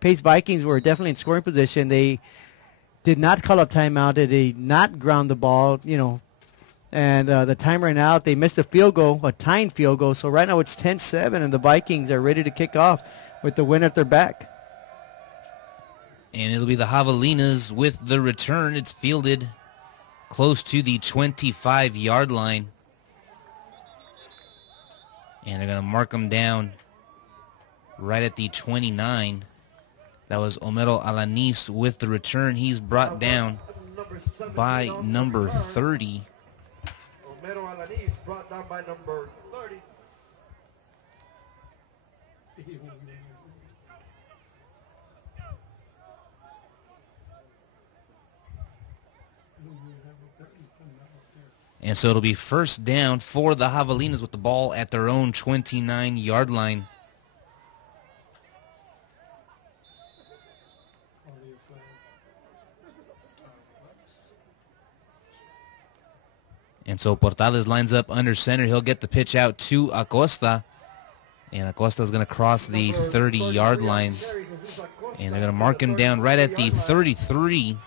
Pace Vikings were definitely in scoring position. They did not call a timeout. They did not ground the ball, and the time ran out. They missed a field goal, a tying field goal. So right now it's 10-7, and the Vikings are ready to kick off with the win at their back. And it'll be the Javelinas with the return. It's fielded close to the 25-yard line. And they're going to mark them down right at the 29. That was Homero Alanis with the return. He's brought down by number 30. Homero Alanis brought down by number 30. And so it'll be first down for the Javelinas with the ball at their own 29-yard line. And so Portales lines up under center. He'll get the pitch out to Acosta. And Acosta is going to cross the 30-yard line. And they're going to mark him down right at the 33.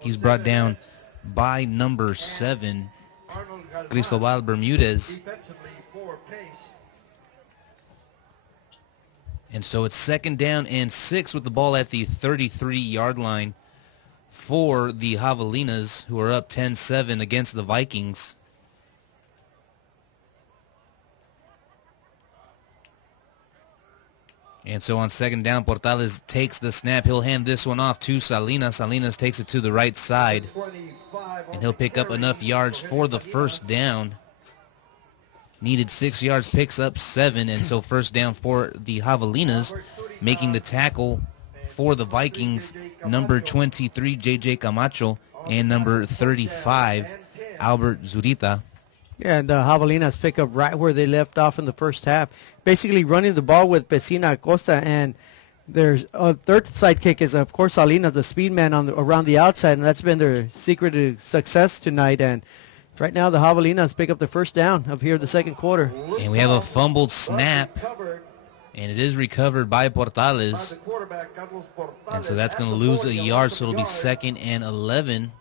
He's brought down by number 7, Cristobal Bermudez. And so it's second down and 6 with the ball at the 33-yard line for the Javelinas, who are up 10-7 against the Vikings. And so on second down, Portales takes the snap. He'll hand this one off to Salinas. Salinas takes it to the right side. And he'll pick up enough yards for the first down. Needed 6 yards, picks up 7. And so first down for the Javelinas. Making the tackle for the Vikings, number 23, J.J. Camacho, and number 35, Albert Zurita. Yeah, and the Javelinas pick up right where they left off in the first half. Basically running the ball with Pesina Acosta, and there's a third sidekick is, of course, Salinas, the speed man around the outside, and that's been their secret to success tonight. And right now the Javelinas pick up the first down of here the second quarter. And we have a fumbled snap, and it is recovered by Portales. And so that's going to lose a yard, so it'll be 2nd and 11.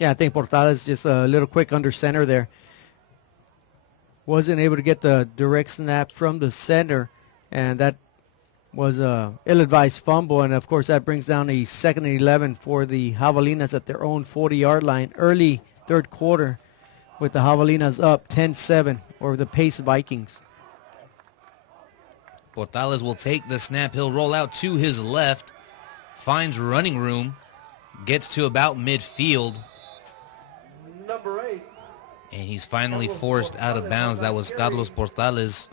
Yeah, I think Portales just a little quick under center there. Wasn't able to get the direct snap from the center, and that was a ill-advised fumble. And, of course, that brings down a 2nd and 11 for the Javelinas at their own 40-yard line. Early third quarter with the Javelinas up 10-7 over the Pace Vikings. Portales will take the snap. He'll roll out to his left, finds running room, gets to about midfield. Number 8. And he's finally forced out of bounds. That was Carlos Portales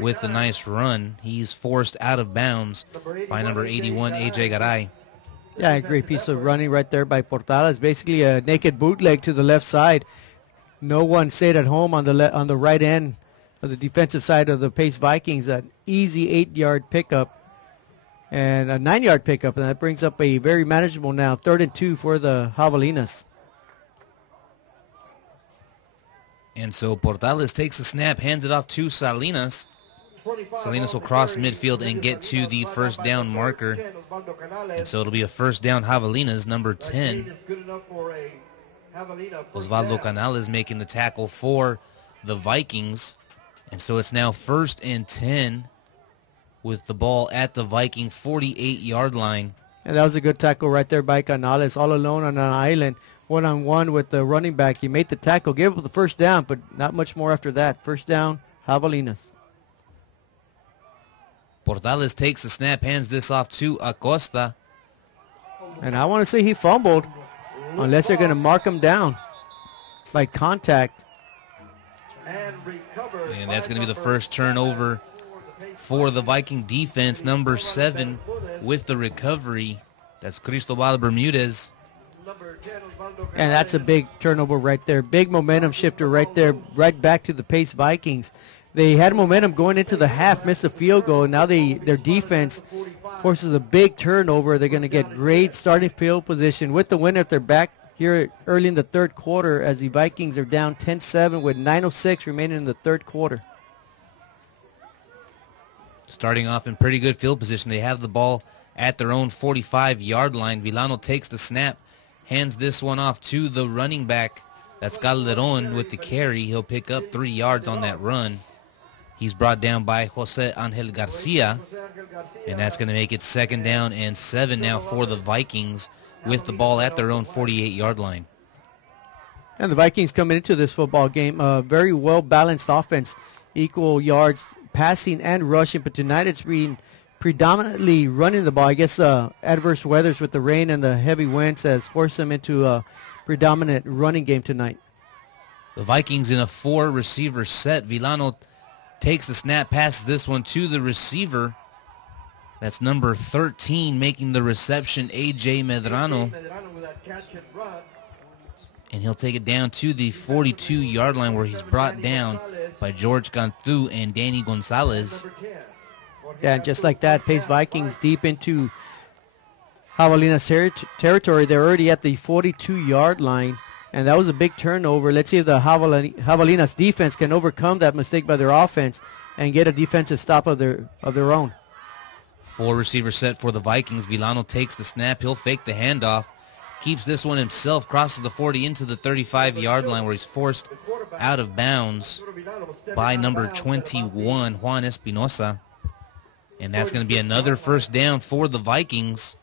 with a nice run. He's forced out of bounds by number 81, A.J. Garay. Yeah, a great piece of running right there by Portales. Basically a naked bootleg to the left side. No one stayed at home on the right end of the defensive side of the Pace Vikings. An easy 8-yard pickup and a 9-yard pickup, and that brings up a very manageable now 3rd and 2 for the Javelinas. And so Portales takes the snap, hands it off to Salinas. Salinas will cross midfield and get to the first down marker. And so it'll be a first down Javelinas, number 10. Osvaldo Canales making the tackle for the Vikings. And so it's now 1st and 10 with the ball at the Viking 48-yard line. And that was a good tackle right there by Canales, all alone on an island. One-on-one with the running back. He made the tackle, gave up the first down, but not much more after that. First down, Javelinas. Portales takes the snap, hands this off to Acosta. And I want to say he fumbled, unless they're going to mark him down by contact. And that's going to be the first turnover for the Viking defense. Number 7 with the recovery. That's Cristobal Bermudez. And that's a big turnover right there. Big momentum shifter right there, right back to the Pace Vikings. They had momentum going into the half, missed the field goal, and now their defense forces a big turnover. They're going to get great starting field position with the win at their back here early in the third quarter as the Vikings are down 10-7 with 9:06 remaining in the third quarter. Starting off in pretty good field position. They have the ball at their own 45-yard line. Villano takes the snap, hands this one off to the running back. That's Calderon with the carry. He'll pick up 3 yards on that run. He's brought down by Jose Angel Garcia, and that's going to make it 2nd down and 7 now for the Vikings with the ball at their own 48-yard line. And the Vikings coming into this football game, very well-balanced offense, equal yards passing and rushing, but tonight it's been predominantly running the ball. I guess adverse weathers with the rain and the heavy winds has forced them into a predominant running game tonight. The Vikings in a 4-receiver set. Villano takes the snap, passes this one to the receiver. That's number 13 making the reception, A.J. Medrano. And he'll take it down to the 42-yard line where he's brought down by George Cantu and Danny Gonzalez. Yeah, and just like that, Pace Vikings deep into Javelina's territory. They're already at the 42-yard line, and that was a big turnover. Let's see if the Javelina's defense can overcome that mistake by their offense and get a defensive stop of their own. 4-receiver set for the Vikings. Villano takes the snap. He'll fake the handoff. Keeps this one himself. Crosses the 40 into the 35-yard line where he's forced out of bounds by number 21, Juan Espinosa. And that's going to be another 1st down for the Vikings.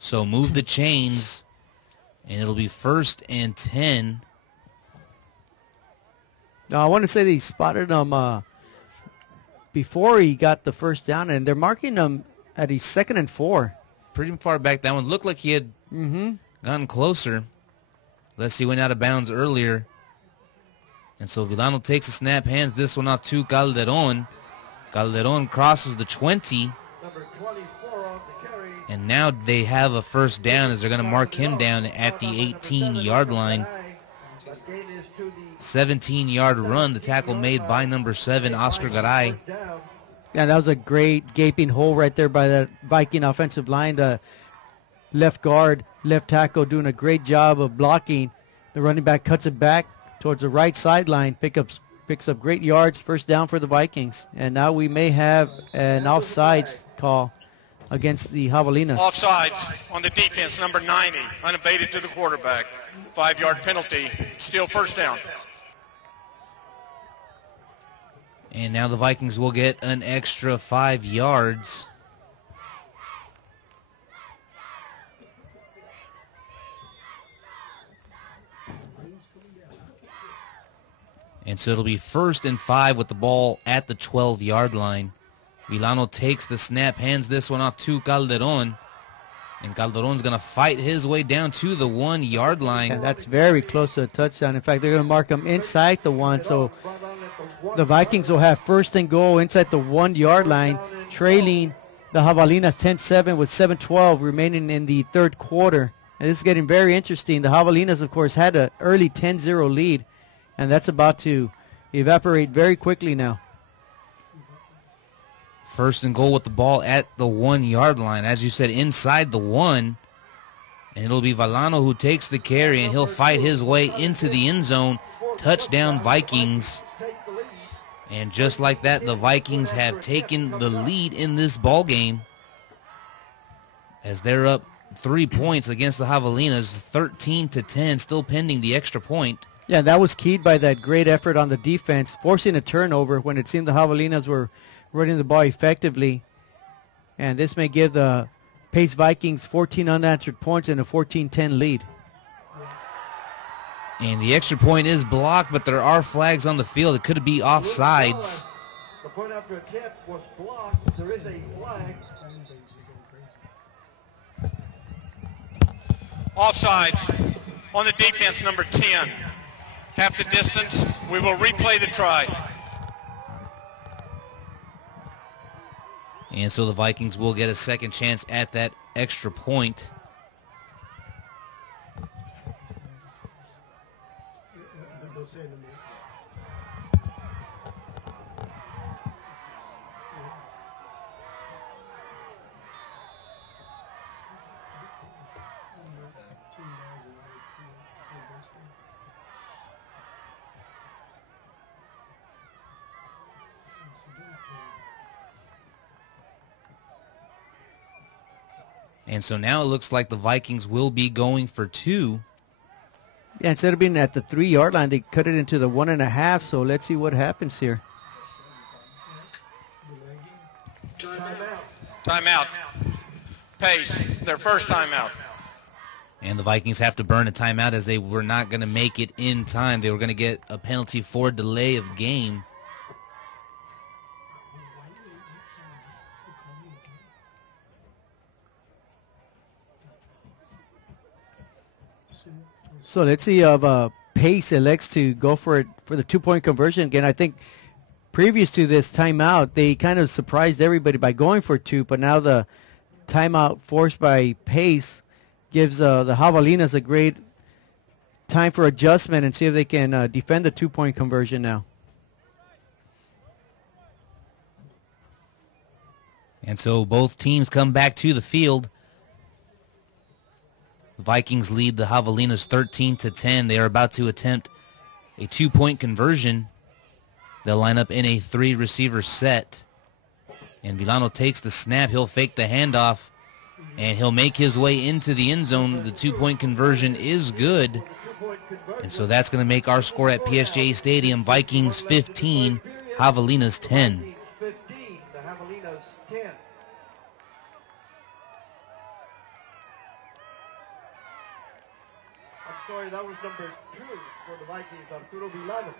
So move the chains, and it'll be 1st and 10. Now, I want to say they spotted him before he got the 1st down, and they're marking him at a 2nd and 4. Pretty far back. That one looked like he had gotten closer. Unless he went out of bounds earlier. And so Villano takes a snap, hands this one off to Calderon. Calderon crosses the 20. And now they have a 1st down as they're going to mark him down at the 18-yard line. 17-yard run, the tackle made by number 7, Oscar Garay. Yeah, that was a great gaping hole right there by the Viking offensive line. The left guard, left tackle doing a great job of blocking. The running back cuts it back towards the right sideline, picks up great yards, 1st down for the Vikings. And now we may have an offsides call against the Javelinas. Offsides on the defense, number 90, unabated to the quarterback. 5-yard penalty, still 1st down. And now the Vikings will get an extra 5 yards. And so it'll be 1st and 5 with the ball at the 12-yard line. Villano takes the snap, hands this one off to Calderon. And Calderon's going to fight his way down to the 1-yard line. And that's very close to a touchdown. In fact, they're going to mark him inside the 1. So the Vikings will have 1st and goal inside the 1-yard line, trailing the Javelinas 10-7 with 7:12 remaining in the third quarter. And this is getting very interesting. The Javelinas, of course, had an early 10-0 lead, and that's about to evaporate very quickly now. 1st and goal with the ball at the 1-yard line. As you said, inside the 1. And it'll be Villano who takes the carry, and he'll fight his way into the end zone. Touchdown Vikings. And just like that, the Vikings have taken the lead in this ball game as they're up 3 points against the Javelinas, 13-10, still pending the extra point. Yeah, that was keyed by that great effort on the defense, forcing a turnover when it seemed the Javelinas were running the ball effectively. And this may give the Pace Vikings 14 unanswered points and a 14-10 lead. And the extra point is blocked, but there are flags on the field. It could be offsides. The point after attempt was blocked. There is a flag. Offsides on the defense, number 10. Half the distance. We will replay the try. And so the Vikings will get a 2nd chance at that extra point. And so now it looks like the Vikings will be going for 2. Yeah, instead of being at the 3-yard line, they cut it into the 1.5. So let's see what happens here. Timeout. Pace, their first timeout. And the Vikings have to burn a timeout as they were not going to make it in time. They were going to get a penalty for delay of game. So let's see if Pace elects to go for it for the 2-point conversion again. I think previous to this timeout, they kind of surprised everybody by going for 2, but now the timeout forced by Pace gives the Javelinas a great time for adjustment and see if they can defend the 2-point conversion now. And so both teams come back to the field. The Vikings lead the Javelinas 13-10. They are about to attempt a 2-point conversion. They'll line up in a 3-receiver set. And Villano takes the snap. He'll fake the handoff. And he'll make his way into the end zone. The 2-point conversion is good. And so that's going to make our score at PSJA Stadium, Vikings 15, Javelinas 10. Sorry, that was number 2 for the Vikings, Arturo Villano.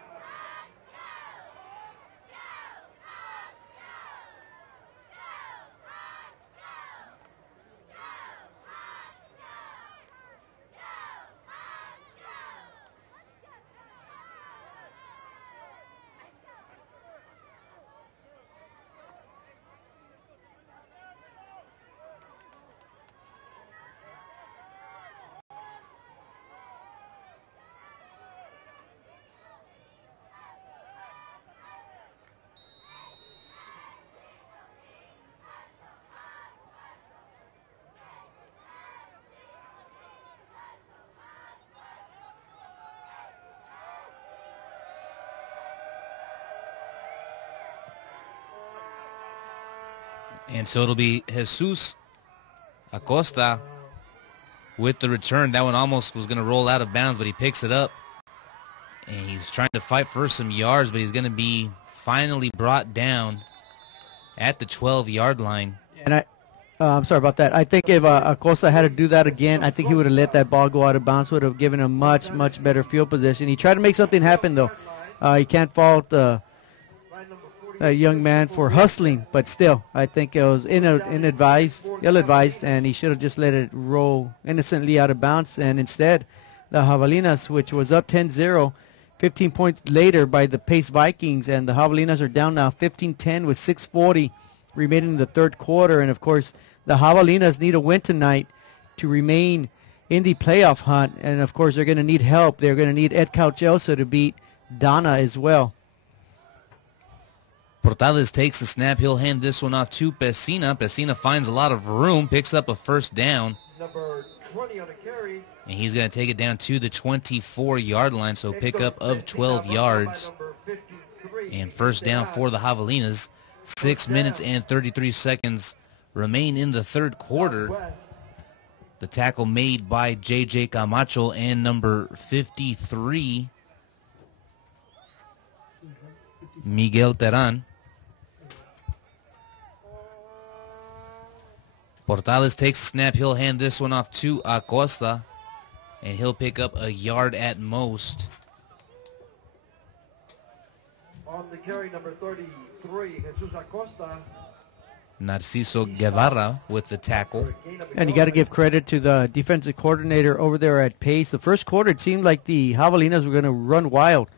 And so it'll be Jesus Acosta with the return. That one almost was going to roll out of bounds, but he picks it up. And he's trying to fight for some yards, but he's going to be finally brought down at the 12-yard line. And I'm sorry about that. I think if Acosta had to do that again, I think he would have let that ball go out of bounds, would have given a much, much better field position. He tried to make something happen, though. He can't fault the young man for hustling, but still, I think it was ill-advised, and he should have just let it roll innocently out of bounds. And instead, the Javelinas, which was up 10-0, 15 points later by the Pace Vikings, and the Javelinas are down now 15-10 with 6:40 remaining in the third quarter. And, of course, the Javelinas need a win tonight to remain in the playoff hunt. And, of course, they're going to need help. They're going to need Ed Cauchelso to beat Donna as well. Portales takes the snap. He'll hand this one off to Pesina. Pesina finds a lot of room, picks up a first down. Number 20 on the carry. And he's going to take it down to the 24-yard line, so pick up of 12 yards. And first down for the Javelinas. 6 minutes and 33 seconds remain in the third quarter. The tackle made by J.J. Camacho and number 53, Miguel Terán. Portales takes the snap. He'll hand this one off to Acosta, and he'll pick up a yard at most. On the carry, number 33, Jesus Acosta. Narciso Guevara with the tackle. And you got to give credit to the defensive coordinator over there at Pace. The first quarter, it seemed like the Javelinas were going to run wild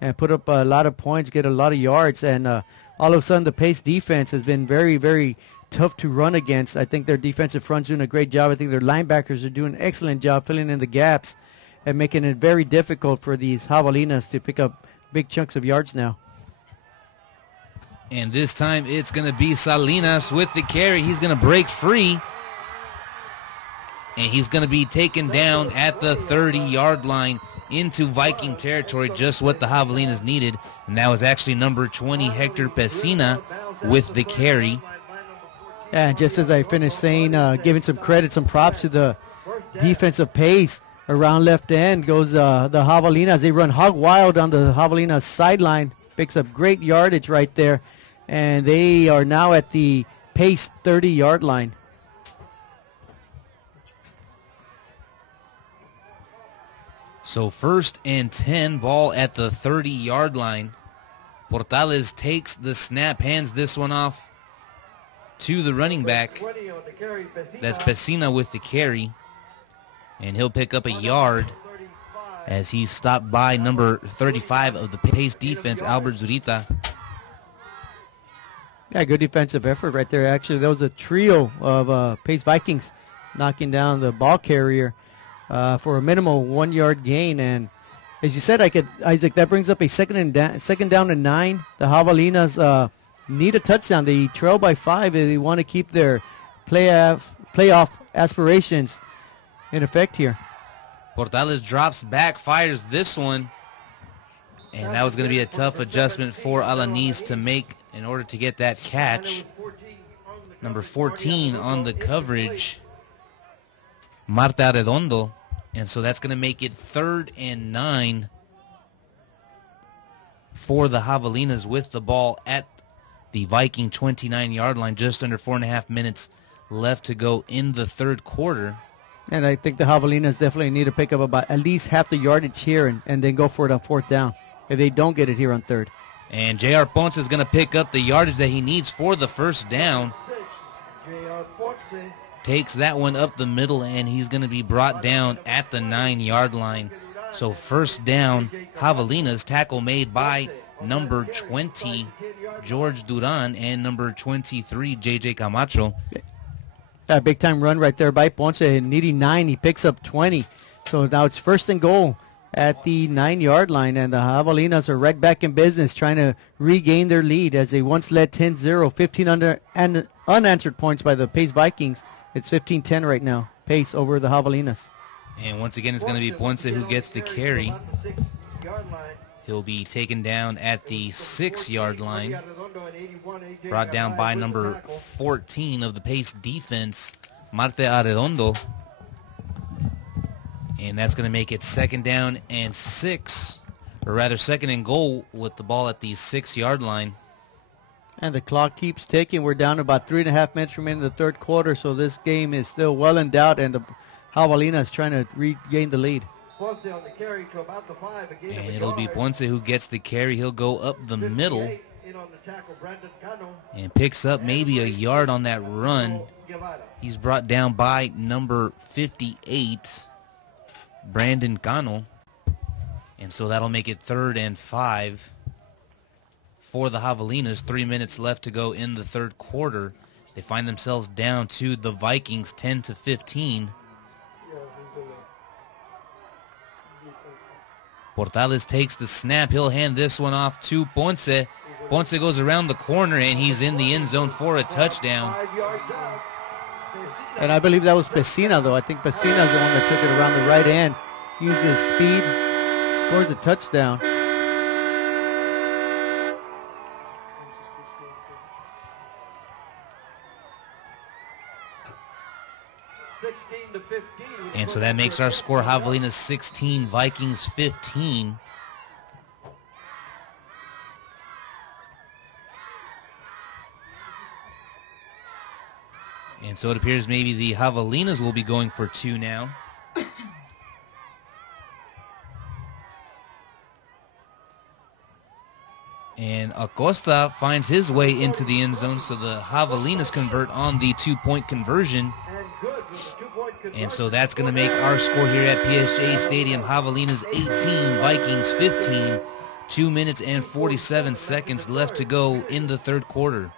and put up a lot of points, get a lot of yards. And all of a sudden, the Pace defense has been very, very tough to run against. I think their defensive front's doing a great job. I think their linebackers are doing an excellent job filling in the gaps and making it very difficult for these Javelinas to pick up big chunks of yards now. And this time it's going to be Salinas with the carry. He's going to break free. And he's going to be taken down at the 30-yard line into Viking territory, just what the Javelinas needed. And that was actually number 20, Hector Pesina. with the carry. And just as I finished saying, giving some credit, some props to the defensive pace around left end goes the Javelinas. They run hog wild on the Javelinas sideline. Picks up great yardage right there. And they are now at the pace 30-yard line. So 1st and 10, ball at the 30-yard line. Portales takes the snap, hands this one off to the running back. That's Pesina with the carry. And he'll pick up a yard as he's stopped by number 35 of the Pace defense, Albert Zurita. Yeah, good defensive effort right there. Actually, there was a trio of Pace Vikings knocking down the ball carrier for a minimal 1-yard gain. And as you said, Isaac, that brings up a second down and 9. The Javelinas need a touchdown. They trail by 5. They want to keep their playoff aspirations in effect here. Portales drops back, fires this one. And that was going to be a tough adjustment for Alanis to make in order to get that catch. Number 14 on the coverage, Marta Arredondo. And so that's going to make it 3rd and 9 for the Javelinas with the ball at the Viking 29-yard line. Just under 4.5 minutes left to go in the 3rd quarter. And I think the Javelinas definitely need to pick up about at least half the yardage here and then go for it on 4th down if they don't get it here on 3rd. And J.R. Ponce is going to pick up the yardage that he needs for the 1st down. Takes that one up the middle, and he's going to be brought down at the 9-yard line. So 1st down, Javelinas, tackle made by number 20, George Duran, and number 23, J.J. Camacho. That big-time run right there by Ponce, needing 9. He picks up 20. So now it's 1st and goal at the 9-yard line, and the Javelinas are right back in business trying to regain their lead as they once led 10-0, 15 unanswered points by the Pace Vikings. It's 15-10 right now, Pace over the Javelinas. And once again, it's going to be Ponce who gets the carry. He'll be taken down at the 6-yard line. Brought down by number 14 of the Pace defense, Marta Arredondo. And that's going to make it 2nd down and 6, or rather 2nd and goal with the ball at the 6-yard line. And the clock keeps ticking. We're down about 3.5 minutes remaining in the 3rd quarter, so this game is still well in doubt, and the Javelinas trying to regain the lead. And it'll be Ponce who gets the carry. He'll go up the middle and picks up maybe a yard on that run. He's brought down by number 58, Brandon Cano. And so that'll make it 3rd and 5 for the Javelinas. 3 minutes left to go in the 3rd quarter. They find themselves down to the Vikings 10-15. Portales takes the snap. He'll hand this one off to Ponce. Ponce goes around the corner, and he's in the end zone for a touchdown. And I believe that was Pesina, though. I think Pesina's the one that took it around the right end. Uses speed, scores a touchdown. And so that makes our score Javelinas 16, Vikings 15. And so it appears maybe the Javelinas will be going for 2 now. And Acosta finds his way into the end zone, so the Javelinas convert on the 2-point conversion. And so that's going to make our score here at PSJA Stadium, Javelinas 18, Vikings 15. 2 minutes and 47 seconds left to go in the 3rd quarter.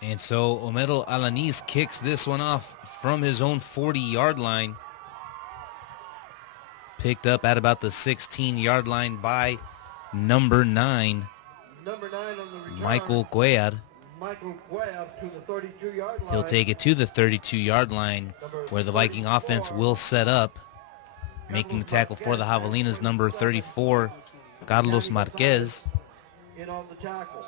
And so Homero Alanis kicks this one off from his own 40-yard line. Picked up at about the 16-yard line by number 9, Number 9 on the return. Michael Cuellar. Michael Cuellar to the 32-yard line. He'll take it to the 32-yard line where the Viking offense will set up. Making the tackle for the Javelinas, number 34, Carlos Marquez. In on the tackle.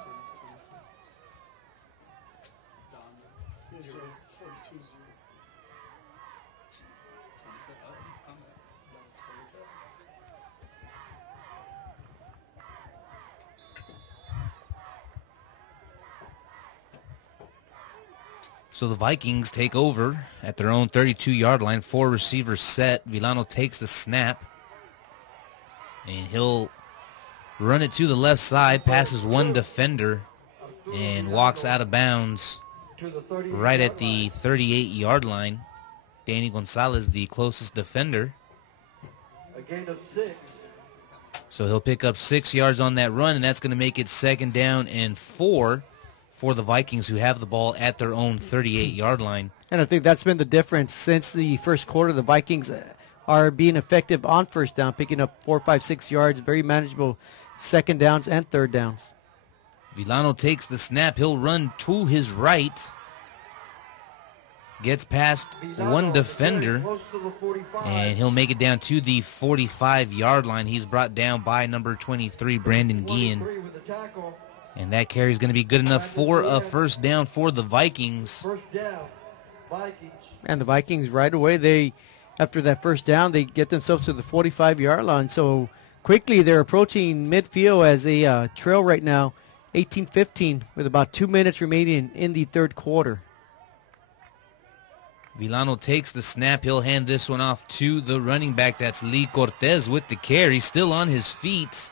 So the Vikings take over at their own 32-yard line. 4 receivers set. Villano takes the snap. And he'll run it to the left side, passes one defender, and walks out of bounds right at the 38-yard line. Danny Gonzalez, the closest defender. A gain of 6. So he'll pick up 6 yards on that run, and that's going to make it 2nd down and 4 for the Vikings, who have the ball at their own 38-yard line. And I think that's been the difference since the first quarter. The Vikings are being effective on first down, picking up 4, 5, 6 yards, very manageable 2nd downs and 3rd downs. Villano takes the snap. He'll run to his right. Gets past one defender, and he'll make it down to the 45-yard line. He's brought down by number 23, Brandon Guillen. And that carry is going to be good enough for a 1st down for the Vikings. First down, Vikings. And the Vikings right away, after that 1st down, they get themselves to the 45-yard line. So quickly they're approaching midfield as a trail right now, 18-15, with about 2 minutes remaining in the 3rd quarter. Villano takes the snap. He'll hand this one off to the running back. That's Lee Cortez with the carry, still on his feet.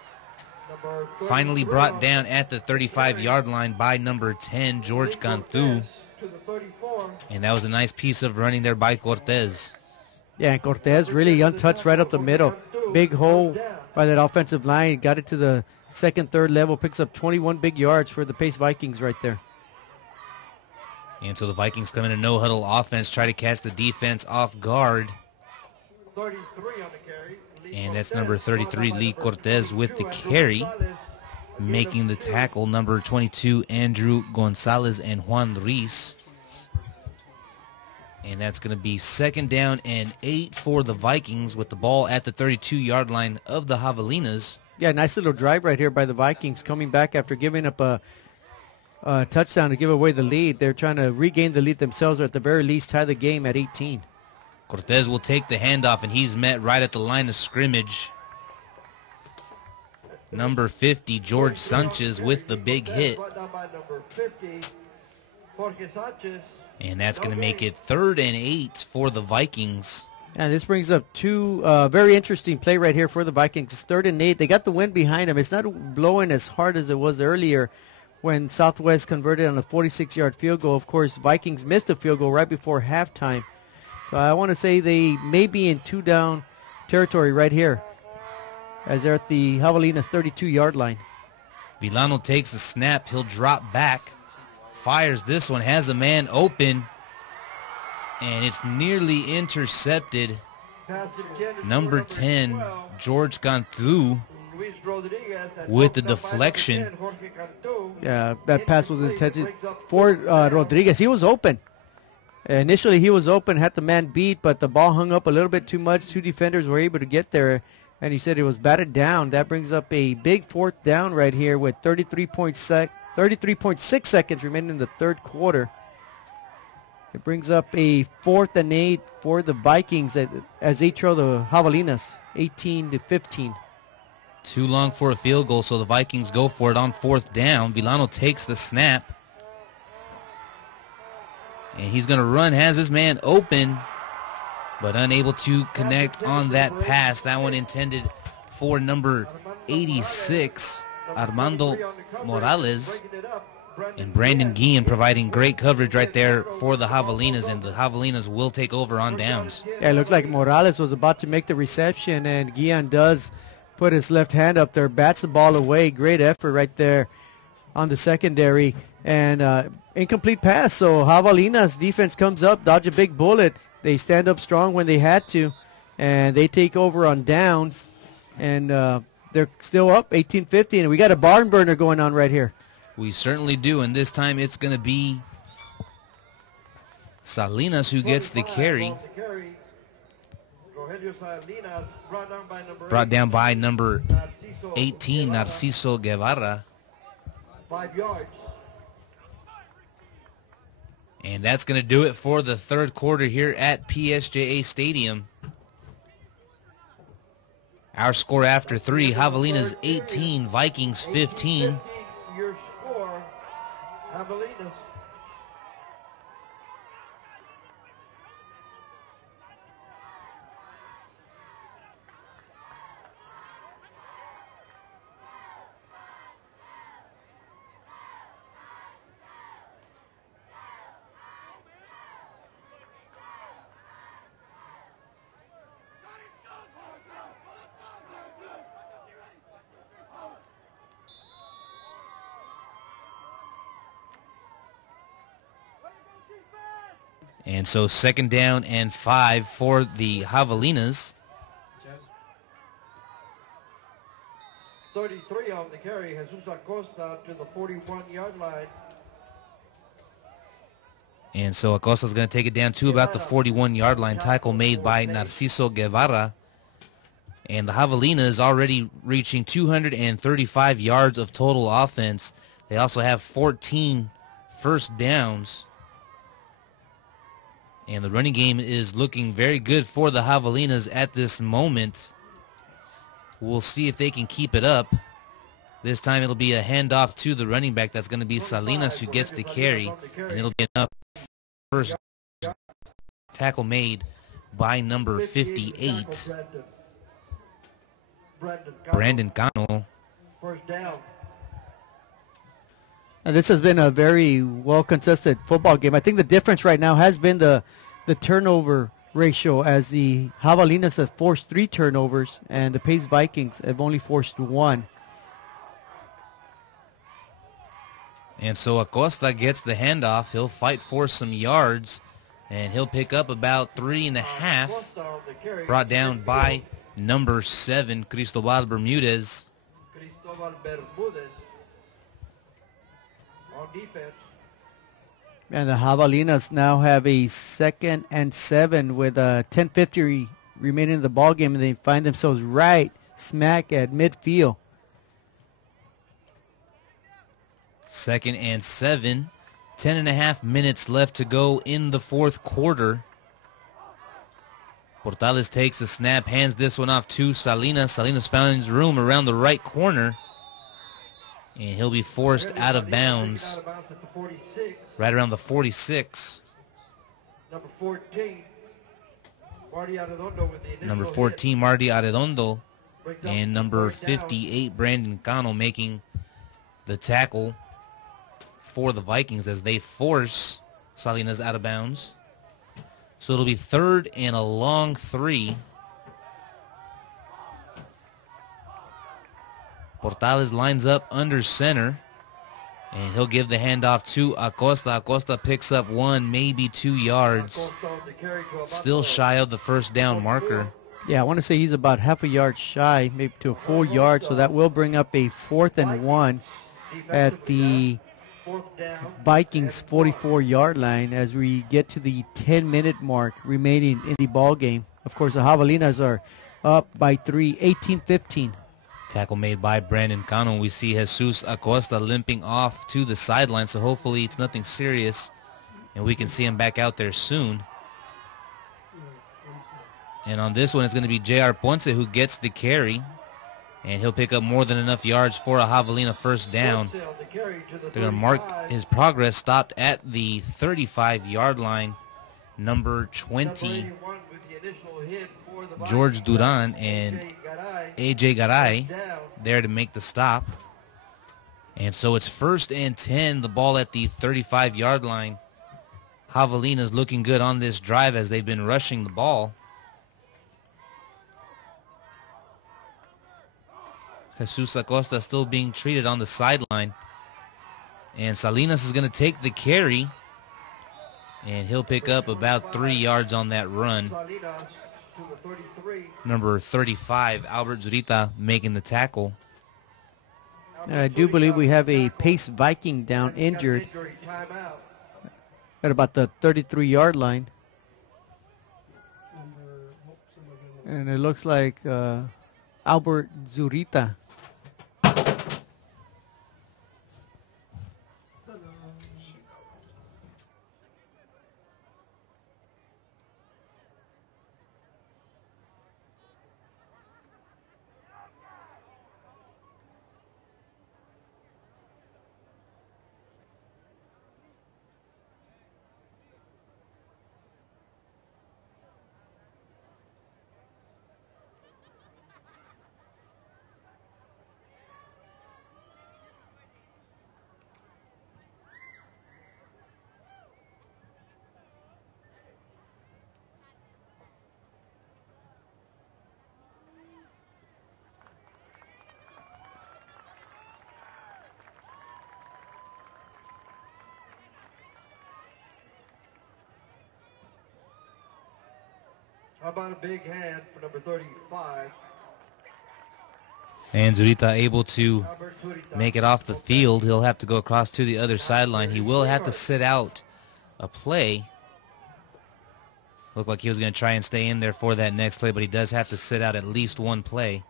Finally brought down at the 35-yard line by number 10, George Cantu. And that was a nice piece of running there by Cortez. Yeah, and Cortez really untouched right up the middle. Big hole by that offensive line. Got it to the 2nd, 3rd level. Picks up 21 big yards for the Pace Vikings right there. And so the Vikings come in a no-huddle offense, try to catch the defense off guard. 33 on the carry. And that's number 33, Lee Cortez, with the carry. Making the tackle, number 22, Andrew Gonzalez and Juan Ruiz. And that's going to be 2nd down and 8 for the Vikings with the ball at the 32-yard line of the Javelinas. Yeah, nice little drive right here by the Vikings, coming back after giving up a touchdown to give away the lead. They're trying to regain the lead themselves, or at the very least tie the game at 18. Cortez will take the handoff, and he's met right at the line of scrimmage. Number 50, George Sanchez, with the big hit. And that's going to make it 3rd and 8 for the Vikings. And this brings up 2 very interesting play right here for the Vikings. It's 3rd and 8. They got the wind behind them. It's not blowing as hard as it was earlier when Southwest converted on a 46-yard field goal. Of course, Vikings missed a field goal right before halftime. So I want to say they may be in 2-down territory right here as they're at the Javelinas 32-yard line. Villano takes the snap. He'll drop back. Fires this one. Has a man open. And it's nearly intercepted. Number 10, George Cantu, with the deflection. Yeah, that pass was intended for Rodriguez. He was open. Initially, he was open, had the man beat, but the ball hung up a little bit too much. 2 defenders were able to get there, and he said it was batted down. That brings up a big 4th down right here with 33.6 seconds remaining in the 3rd quarter. It brings up a 4th and 8 for the Vikings as they trail the Javelinas 18-15. Too long for a field goal, so the Vikings go for it on 4th down. Villano takes the snap. And he's going to run, has his man open, but unable to connect on that pass. That one intended for number 86, Armando Morales. And Brandon Guillen providing great coverage right there for the Javelinas, and the Javelinas will take over on downs. Yeah, it looked like Morales was about to make the reception, and Guillen does put his left hand up there, bats the ball away. Great effort right there on the secondary. And incomplete pass. So Javelina's defense comes up, dodge a big bullet. They stand up strong when they had to, and they take over on downs. And they're still up 18-15. And we got a barn burner going on right here. We certainly do, and this time it's going to be Salinas who gets the carry. Brought down by number 18, Narciso Guevara. 5 yards. And that's going to do it for the third quarter here at PSJA Stadium. Our score after 3, Javelinas 18, Vikings 15. Your score, Javelinas. And so second down and 5 for the Javelinas. 33 on the carry, Jesus Acosta to the 41-yard line. And so Acosta's going to take it down to about the 41-yard line. Tackle made by Narciso Guevara. And the Javelinas already reaching 235 yards of total offense. They also have 14 first downs. And the running game is looking very good for the Javelinas at this moment. We'll see if they can keep it up. This time it'll be a handoff to the running back. That's going to be Salinas who gets the carry. And it'll be enough first tackle made by number 58, Brandon Cano. First down. And this has been a very well-contested football game. I think the difference right now has been the turnover ratio, as the Javelinas have forced 3 turnovers and the Pace Vikings have only forced 1. And so Acosta gets the handoff. He'll fight for some yards, and he'll pick up about 3.5. Brought down by number 7, Cristobal Bermudez. Cristobal Bermudez on defense. And the Javelinas now have a 2nd and 7 with 10:50 remaining in the ball game, and they find themselves right smack at midfield. 2nd and 7. 10.5 minutes left to go in the fourth quarter. Portales takes the snap, hands this one off to Salinas. Salinas finds room around the right corner, and he'll be forced out of bounds right around the 46. Number 14, Marty Arredondo with the initial Number 14, Marty Arredondo, Brings up and number third down. 58, Brandon Cano, making the tackle for the Vikings as they force Salinas out of bounds. So it'll be 3rd and a long 3. Portales lines up under center, and he'll give the handoff to Acosta. Acosta picks up 1, maybe 2 yards. Acosta on the carry to about Still shy of the first down marker. Yeah, I want to say he's about half a yard shy, maybe to a full yard, so that will bring up a 4th and 1 at the fourth down. Vikings 44-yard line as we get to the 10-minute mark remaining in the ball game. Of course, the Javelinas are up by 3, 18-15. Tackle made by Brandon Cano. We see Jesus Acosta limping off to the sideline, so hopefully it's nothing serious, and we can see him back out there soon. And on this one, it's going to be J.R. Ponce who gets the carry, and he'll pick up more than enough yards for a Javelina first down. Ponce on the carry to the They're going to mark 35. his progress stopped at the 35-yard line. Number Number 20, 81 with the initial hit for the Vikings. George Duran, and A.J. Garay. A.J. Garay Down. there to make the stop. And so it's 1st and 10, the ball at the 35-yard line. Javelina's looking good on this drive as they've been rushing the ball. Jesus Acosta still being treated on the sideline. And Salinas is going to take the carry. And he'll pick up about 3 yards on that run. Number 35, Albert Zurita, making the tackle. And I do believe we have a Pace Viking down injured at about the 33-yard line. And it looks like Albert Zurita. How about a big hand for number 35? And Zurita able to make it off the field. He'll have to go across to the other sideline. He will have to sit out a play. Looked like he was going to try and stay in there for that next play, but he does have to sit out at least one play.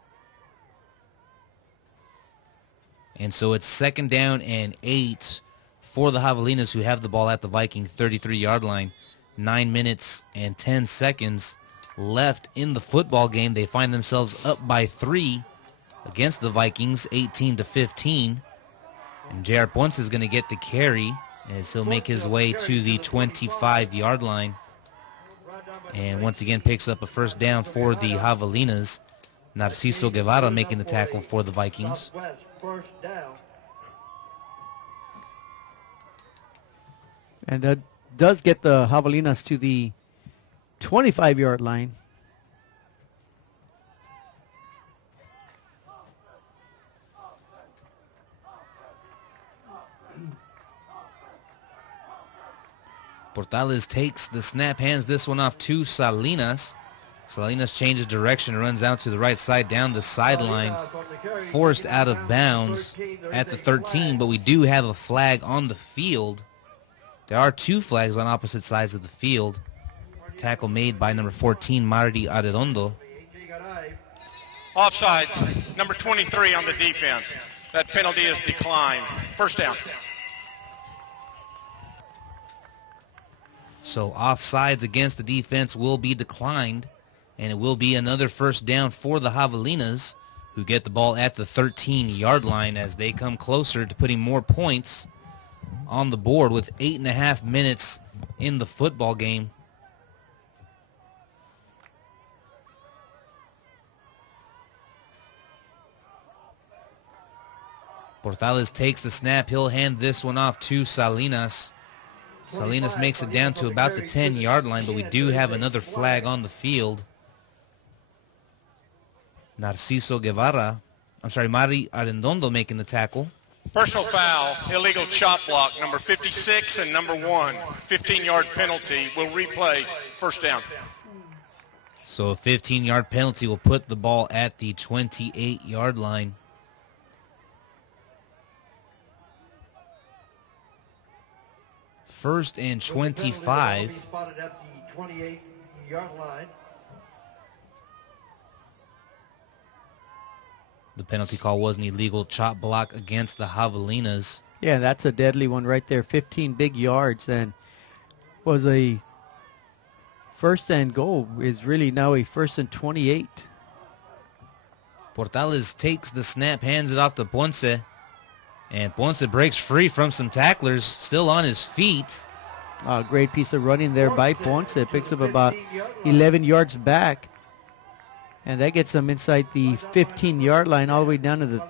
And so it's 2nd down and 8 for the Javelinas, who have the ball at the Viking 33-yard line. 9 minutes and 10 seconds left in the football game. They find themselves up by 3 against the Vikings, 18-15. And J.R. Ponce is going to get the carry as he'll make his way to the 25-yard line. And once again picks up a first down for the Javelinas. Narciso Guevara making the tackle for the Vikings. And that does get the Javelinas to the 25-yard line. Portales takes the snap, hands this one off to Salinas. Salinas changes direction, runs out to the right side, down the sideline, forced out of bounds at the 13, but we do have a flag on the field. There are 2 flags on opposite sides of the field. Tackle made by number 14, Marty Arredondo. Offsides, number 23 on the defense. That penalty is declined. First down. So offsides against the defense will be declined, and it will be another first down for the Javelinas, who get the ball at the 13-yard line as they come closer to putting more points on the board with 8.5 minutes in the football game. Portales takes the snap. He'll hand this one off to Salinas. Salinas makes it down to about the 10-yard line, but we do have another flag on the field. Narciso Guevara, Mari Arredondo making the tackle. Personal foul, illegal chop block, number 56 and number 1. 15-yard penalty. We'll replay. First down. So a 15-yard penalty will put the ball at the 28-yard line. First and 25. The penalty call was an illegal chop block against the Javelinas. Yeah, that's a deadly one right there. 15 big yards, and was a first and goal. Is really now a 1st and 28. Portales takes the snap, hands it off to Ponce. And Ponce breaks free from some tacklers, still on his feet. Great piece of running there by Ponce. Picks up about 11 yards back. And that gets them inside the 15-yard line all the way down to the...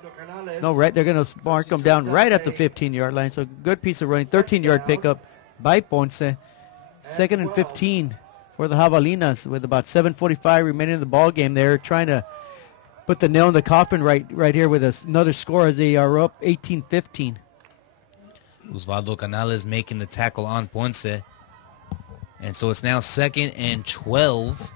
No, right, they're going to mark them down right at the 15-yard line. So good piece of running. 13-yard pickup by Ponce. 2nd and 15 for the Javelinas with about 7:45 remaining in the ball game. They're trying to put the nail in the coffin right here with another score as they are up 18-15. Osvaldo Canales making the tackle on Ponce. And so it's now 2nd and 12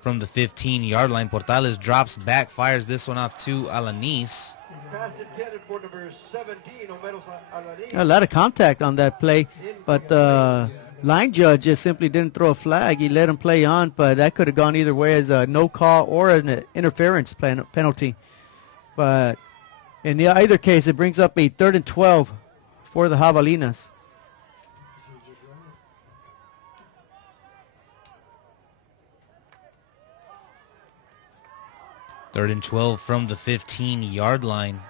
from the 15-yard line. Portales drops back, fires this one off to Alanis. Pass intended for number 17, Omeros Alanis. A lot of contact on that play, but the line judge just simply didn't throw a flag. He let him play on, but that could have gone either way as a no call or an interference penalty. But in either case, it brings up a 3rd and 12 for the Javelinas. Third and 12 from the 15-yard line.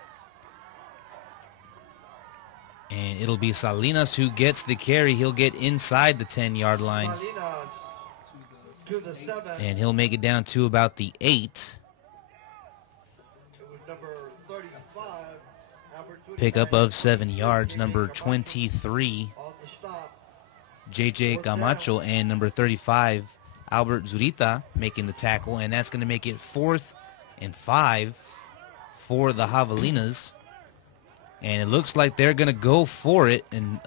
And it'll be Salinas who gets the carry. He'll get inside the 10-yard line. Salinas to the 7. And he'll make it down to about the 8. It was number 35, Albert Pickup of 7 yards. Number 23, on the stop. JJ Camacho, and number 35, Albert Zurita, making the tackle. And that's going to make it 4th and 5 for the Javelinas. And it looks like they're going to go for it and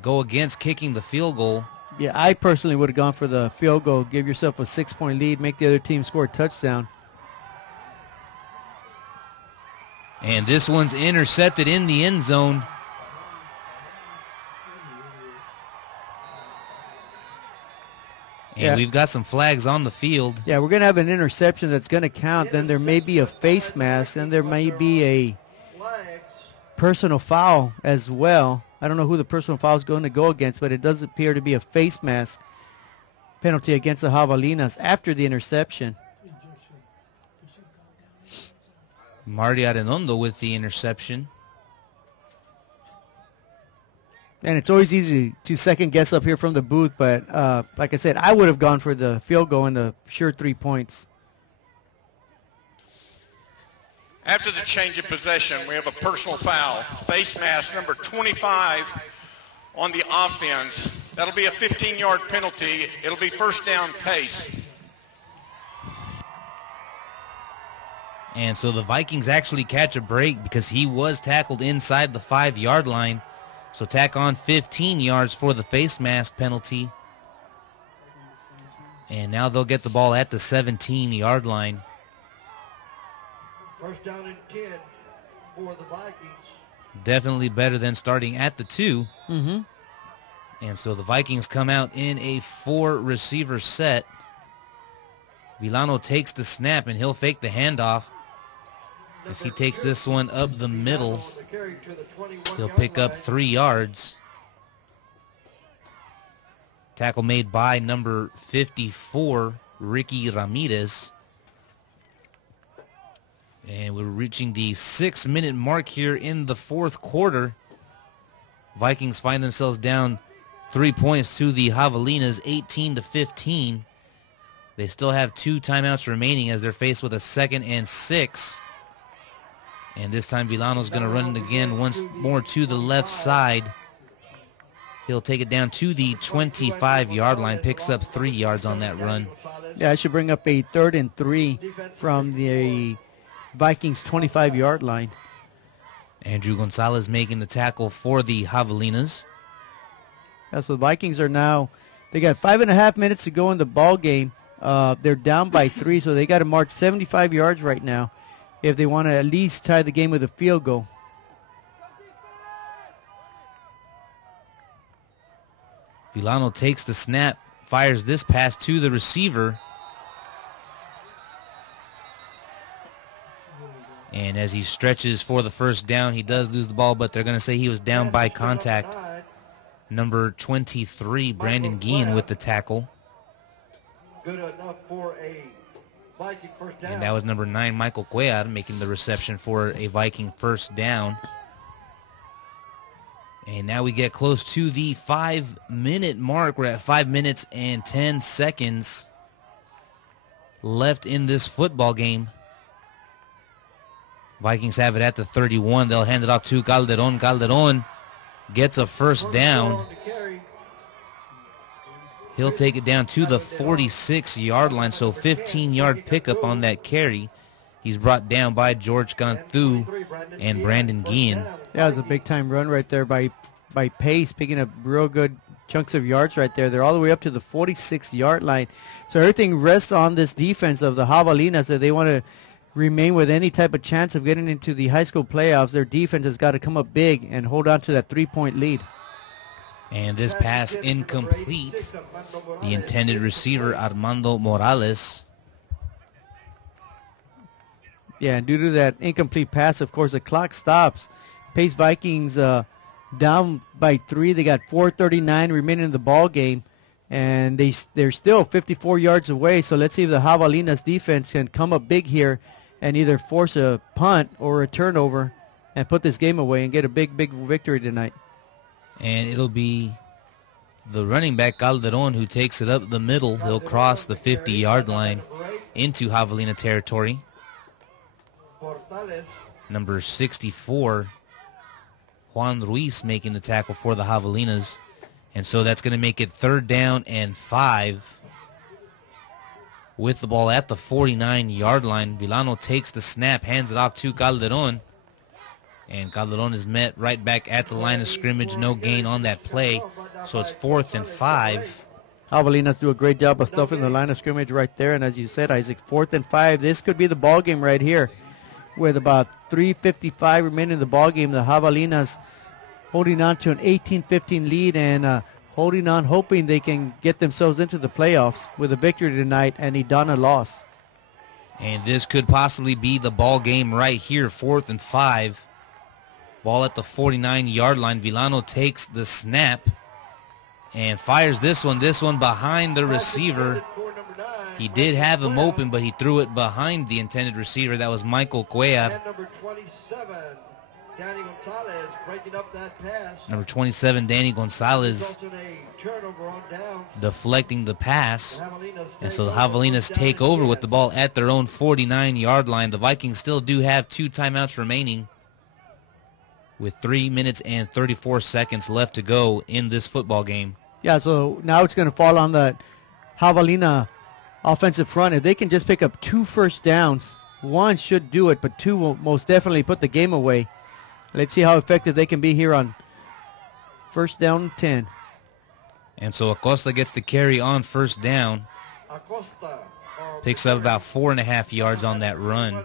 go against kicking the field goal. Yeah, I personally would have gone for the field goal. Give yourself a 6-point lead, make the other team score a touchdown. And this one's intercepted in the end zone. And Yeah. we've got some flags on the field. Yeah, we're going to have an interception that's going to count. Then there may be a face mask, and there may be a personal foul as well. I don't know who the personal foul is going to go against, but it does appear to be a face mask penalty against the Javelinas after the interception. Marty Arredondo with the interception. And it's always easy to second guess up here from the booth, but like I said, I would have gone for the field goal and the sure 3 points. After the change of possession, we have a personal foul. Face mask number 25 on the offense. That'll be a 15-yard penalty. It'll be first down pace. And so the Vikings actually catch a break because he was tackled inside the 5-yard line. So tack on 15 yards for the face mask penalty. And now they'll get the ball at the 17-yard line. First down and 10 for the Vikings. Definitely better than starting at the 2. Mm-hmm. And so the Vikings come out in a 4-receiver set. Villano takes the snap, and he'll fake the handoff as he takes this one up the middle. He'll pick up 3 yards. Tackle made by number 54, Ricky Ramirez. And we're reaching the 6-minute mark here in the 4th quarter. Vikings find themselves down 3 points to the Javelinas, 18-15. They still have 2 timeouts remaining as they're faced with a 2nd and 6. And this time Villano's going to run it again once more to the left side. He'll take it down to the 25-yard line, picks up 3 yards on that run. Yeah, I should bring up a 3rd and 3 from the Vikings 25-yard line. Andrew Gonzalez making the tackle for the Javelinas. Yeah, so the Vikings are now, they got 5.5 minutes to go in the ball game. They're down by 3, so they got to march 75 yards right now if they want to at least tie the game with a field goal. Villano takes the snap, fires this pass to the receiver. And as he stretches for the first down, he does lose the ball, but they're going to say he was down by contact. Number 23, Brandon Guillen with the tackle. Good enough for a Viking first down. And that was number 9, Michael Cuellar, making the reception for a Viking first down. And now we get close to the 5-minute mark. We're at 5 minutes and 10 seconds left in this football game. Vikings have it at the 31. They'll hand it off to Calderon. Calderon gets a first down. He'll take it down to the 46-yard line, so 15-yard pickup on that carry. He's brought down by George Canthu and Brandon Guillen. Yeah, it was a big-time run right there by by Pace, picking up real good chunks of yards right there. They're all the way up to the 46-yard line. So everything rests on this defense of the Javelinas. If they want to remain with any type of chance of getting into the high school playoffs, their defense has got to come up big and hold on to that 3-point lead. And this pass incomplete. The intended receiver, Armando Morales. Yeah, and due to that incomplete pass, of course, the clock stops. Pace Vikings down by 3. They got 4:39 remaining in the ball game, and they're still 54 yards away. So let's see if the Javelinas defense can come up big here and either force a punt or a turnover and put this game away and get a big victory tonight. And it'll be the running back, Calderon, who takes it up the middle. He'll cross the 50-yard line into Javelina territory. Number 64, Juan Ruiz, making the tackle for the Javelinas. And so that's going to make it 3rd down and 5. With the ball at the 49-yard line, Villano takes the snap, hands it off to Calderon. And Calderon is met right back at the line of scrimmage. No gain on that play. So it's 4th and 5. Javelinas do a great job of stuffing the line of scrimmage right there. And as you said, Isaac, 4th and 5. This could be the ball game right here. With about 3:55 remaining in the ball game, the Javelinas holding on to an 18-15 lead and holding on, hoping they can get themselves into the playoffs with a victory tonight and Idana loss. And this could possibly be the ball game right here, 4th and 5. Ball at the 49-yard line. Villano takes the snap and fires this one behind the receiver. He did have him open, but he threw it behind the intended receiver. That was Michael Cuellar. Number 27, Danny Gonzalez breaking up that pass. Number 27, Danny Gonzalez, deflecting the pass. And so the Javelinas take over with the ball at their own 49-yard line. The Vikings still do have 2 timeouts remaining with 3 minutes and 34 seconds left to go in this football game. Yeah, so now it's going to fall on the Javelina offensive front. If they can just pick up 2 first downs, 1 should do it, but 2 will most definitely put the game away. Let's see how effective they can be here on 1st down and 10. And so Acosta gets the carry on 1st down. Picks up about 4.5 yards on that run.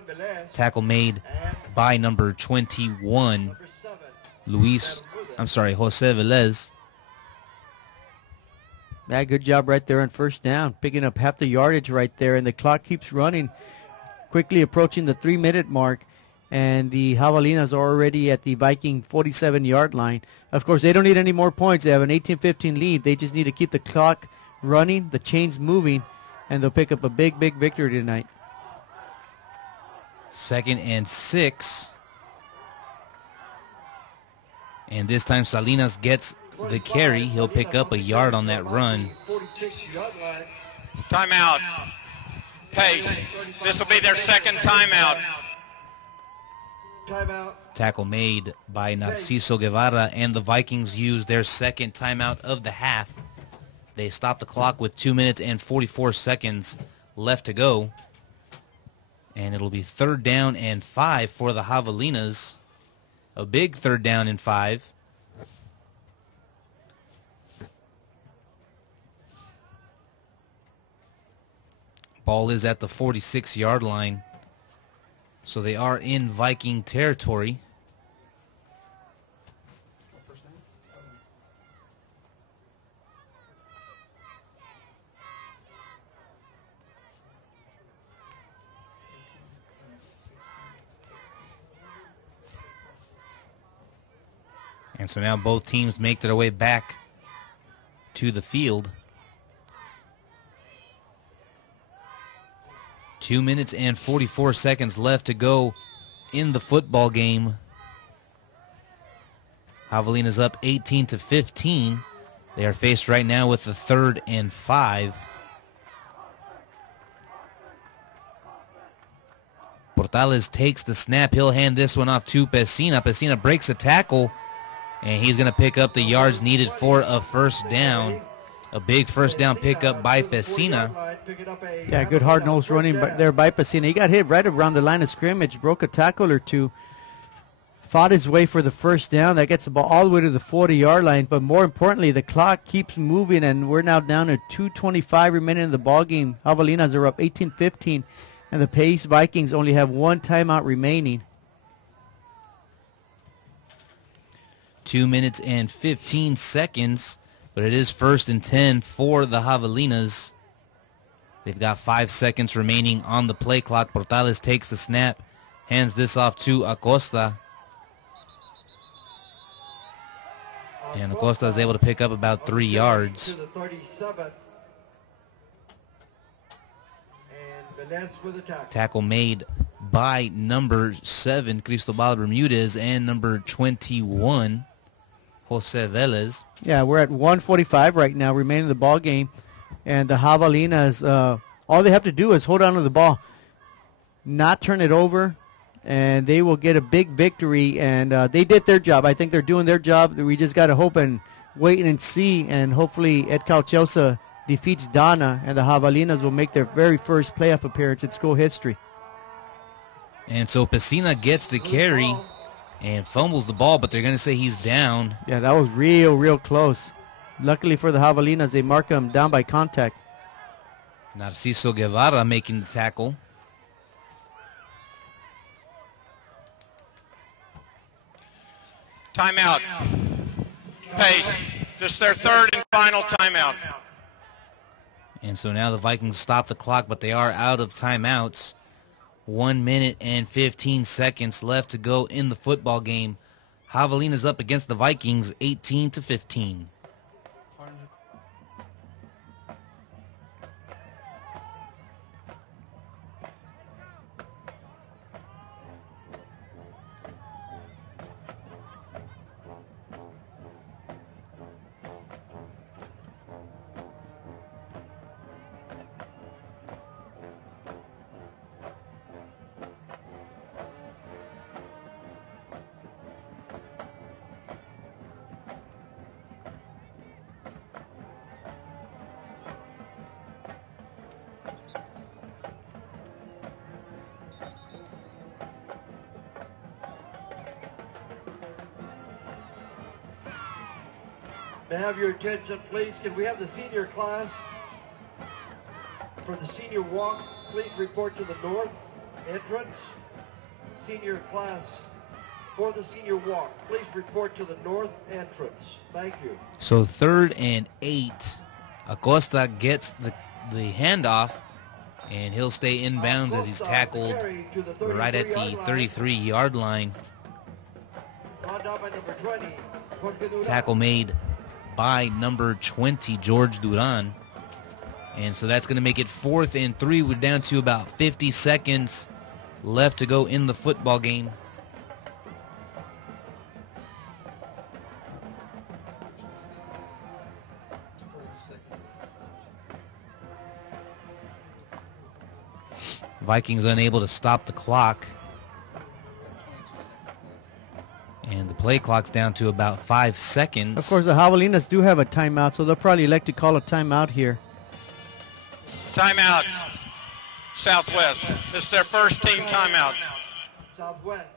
Tackle made by number 21, Jose Velez. Yeah, good job right there on 1st down, picking up half the yardage right there, and the clock keeps running, quickly approaching the 3-minute mark, and the Javelinas are already at the Viking 47-yard line. Of course, they don't need any more points. They have an 18-15 lead. They just need to keep the clock running, the chains moving, and they'll pick up a big victory tonight. 2nd and 6. And this time Salinas gets the carry. He'll pick up a yard on that run. Timeout. Pace. This will be their 2nd timeout. Tackle made by Narciso Guevara, and the Vikings use their 2nd timeout of the half. They stop the clock with 2 minutes and 44 seconds left to go. And it'll be 3rd down and 5 for the Javelinas. A big 3rd down and 5. Ball is at the 46-yard line. So they are in Viking territory. And so now both teams make their way back to the field. 2 minutes and 44 seconds left to go in the football game. Javelinas up 18-15. They are faced right now with the 3rd and 5. Portales takes the snap. He'll hand this one off to Pesina. Pesina breaks a tackle, and he's going to pick up the yards needed for a 1st down. A big 1st down pickup by Pesina. Yeah, good hard-nosed running there by Pesina. He got hit right around the line of scrimmage, broke a tackle or 2. fought his way for the first down. That gets the ball all the way to the 40-yard line. But more importantly, the clock keeps moving, and we're now down to 2:25 remaining in the ball game. Javelinas are up 18-15, and the Pace Vikings only have one timeout remaining. 2 minutes and 15 seconds, but it is 1st and 10 for the Javelinas. They've got 5 seconds remaining on the play clock. Portales takes the snap, hands this off to Acosta. And Acosta is able to pick up about 3 yards. To the 37. And Velez with a tackle. Tackle made by number 7, Cristobal Bermudez, and number 21, Jose Velez. Yeah, we're at 1:45 right now remaining in the ball game. And the Javelinas, all they have to do is hold on to the ball, not turn it over, and they will get a big victory. And they did their job. I think they're doing their job. We just got to hope and wait and see. And hopefully Ed Cauchosa defeats Donna, and the Javelinas will make their very first playoff appearance in school history. And so Pesina gets the carry and fumbles the ball, but they're going to say he's down. Yeah, that was real close. Luckily for the Javelinas, they mark him down by contact. Narciso Guevara making the tackle. Timeout. Pace. This is their 3rd and final timeout. And so now the Vikings stop the clock, but they are out of timeouts. 1 minute and 15 seconds left to go in the football game. Javelinas up against the Vikings 18-15. May I have your attention, please? Can we have the senior class? For the senior walk, please report to the north entrance. Senior class, for the senior walk, please report to the north entrance. Thank you. So 3rd and 8. Acosta gets the handoff, and he'll stay in bounds as he's tackled right at the 33-yard line. Tackle made by number 20, George Duran. And so that's going to make it 4th and 3. We're down to about 50 seconds left to go in the football game. Vikings unable to stop the clock. And the play clock's down to about 5 seconds. Of course, the Javelinas do have a timeout, so they'll probably elect to call a timeout here. Timeout. Southwest. This is their first team timeout. Southwest.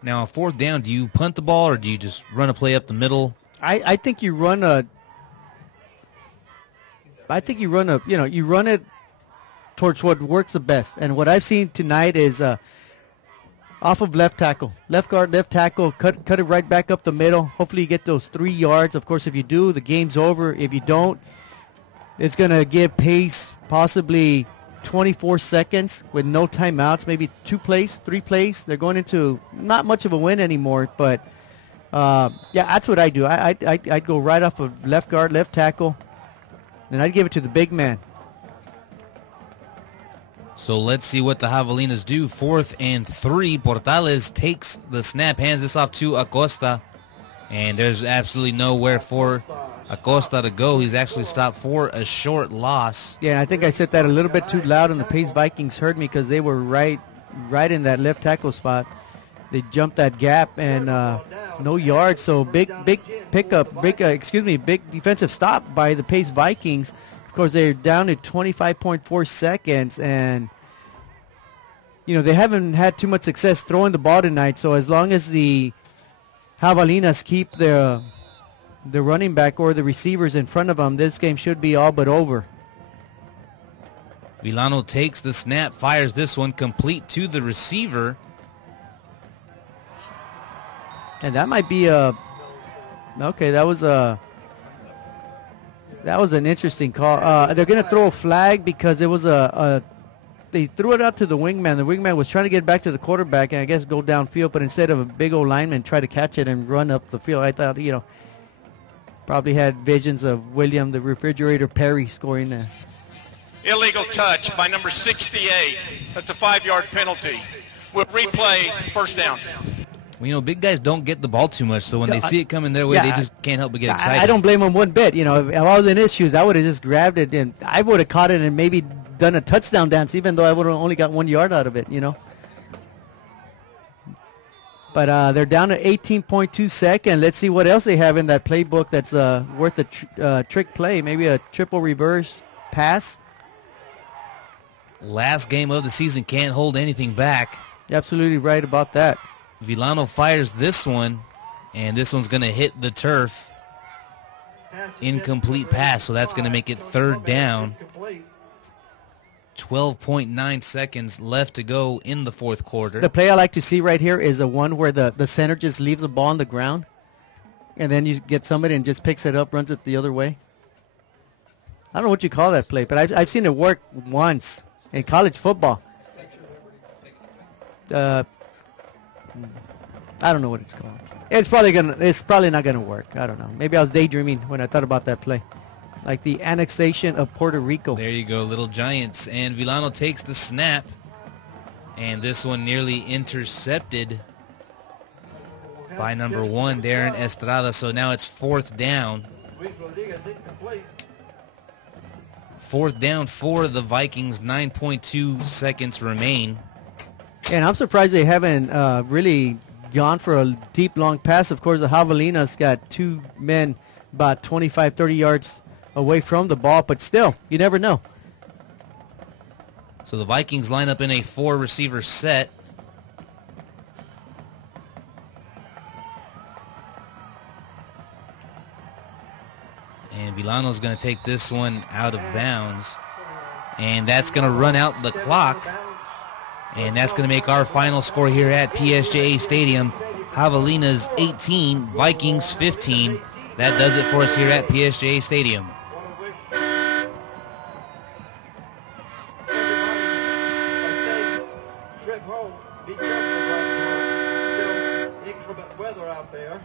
Now, on 4th down, do you punt the ball or do you just run a play up the middle? I think you run a. You run it towards what works the best. And what I've seen tonight is off of left tackle, left guard, left tackle, cut it right back up the middle. Hopefully you get those 3 yards. Of course, if you do, the game's over. If you don't, it's going to give Pace possibly 24 seconds with no timeouts, maybe 2 plays, 3 plays. They're going into not much of a win anymore, but yeah, that's what I do. I'd go right off of left guard, left tackle, and I'd give it to the big man. So let's see what the Javelinas do. 4th and 3. Portales takes the snap, hands this off to Acosta, and there's absolutely nowhere for Acosta to go. He's actually stopped for a short loss. Yeah, I think I said that a little bit too loud, and the Pace Vikings heard me because they were right in that left tackle spot. They jumped that gap, and No yards, so big pickup, big defensive stop by the Pace Vikings. Of course, they're down to 25.4 seconds, and they haven't had too much success throwing the ball tonight. So as long as the Javelinas keep the running back or the receivers in front of them, this game should be all but over. Villano takes the snap, fires this one complete to the receiver. And that might be okay, that was an interesting call. They're going to throw a flag because it was they threw it out to the wingman. The wingman was trying to get back to the quarterback and I guess go downfield, but instead of a big old lineman try to catch it and run up the field, I thought, probably had visions of William the Refrigerator Perry scoring there. Illegal touch by number 68. That's a 5-yard penalty. We'll replay first down. Well, big guys don't get the ball too much, so when they see it coming their way, they just can't help but get excited. I don't blame them one bit. If I was in his shoes, I would have just grabbed it, and I would have caught it and maybe done a touchdown dance, even though I would have only got 1 yard out of it, But they're down to 18.2 seconds. Let's see what else they have in that playbook that's worth a trick play, maybe a triple reverse pass. Last game of the season, can't hold anything back. You're absolutely right about that. Villano fires this one, and this one's going to hit the turf. Incomplete pass, so that's going to make it third down. 12.9 seconds left to go in the fourth quarter. The play I like to see right here is the one where the center just leaves the ball on the ground, and then you get somebody and just picks it up, runs it the other way. I don't know what you call that play, but I've seen it work once in college football. I don't know what it's called. It's probably not gonna work. I don't know. Maybe I was daydreaming when I thought about that play, like the annexation of Puerto Rico. There you go, Little Giants, and Villano takes the snap, and this one nearly intercepted by number 1, Darren Estrada. So now it's fourth down. Fourth down for the Vikings. 9.2 seconds remain. And I'm surprised they haven't really gone for a deep, long pass. Of course, the Javelinas got 2 men about 25, 30 yards away from the ball, but still, you never know. So the Vikings line up in a 4-receiver set. And Villano's going to take this one out of bounds. And that's going to run out the clock. And that's going to make our final score here at PSJA Stadium. Javelinas 18, Vikings 15. That does it for us here at PSJA Stadium. Trip home. Be careful right now. Still inclement weather out there.